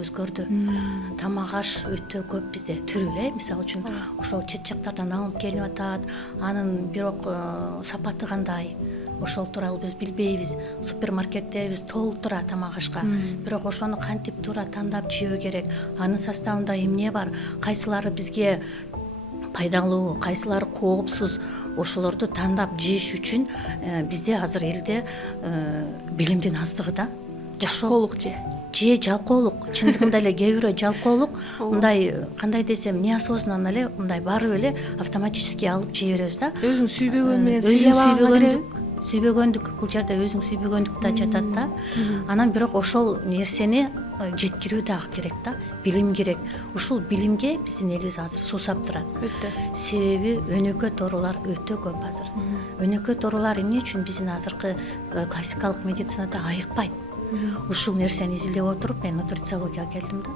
өзгөрдү. Тамак аш өтө көп бизде түрү, мисалы үчүн ошол чет жактардан алынып келип атат. Анын бирок сапаты кандай? Ошол тууралуу биз билбейбиз. Супермаркетте толуп турат тамак ашка. Бирок ошону кантип туура тандап жөө керек? Анын составында эмне бар? Кайсылары бизге пайдалуу, кайсылары коопсуз, ошолорду тандап жеш үчүн бизде азыр элде билимдин аздыгы да. Жалкоолук же жалкоолук, чындыгында эле кээ бирөө жалкоолук, мындай кандай десем, неосознанно эле мындай барып эле автоматически алып жей беребиз да. Өзүң сүйбөгөн менен сүйбөгөндүк, бул жерде өзүң сүйбөгөндүк да жатат да. Анан бирок ошол нерсени жеткирүү дагы керек да, билим керек. Ушул билимге биздин элибиз азыр суусап турат. өтө. Себеби өнөкөт оорулар өтө көп азыр. Өнөкөт оорулар эмне үчүн биздин азыркы классикалык медицинада айыкпайт? Ушул нерсени изилдеп отуруп мен нутрициологияга келдим да.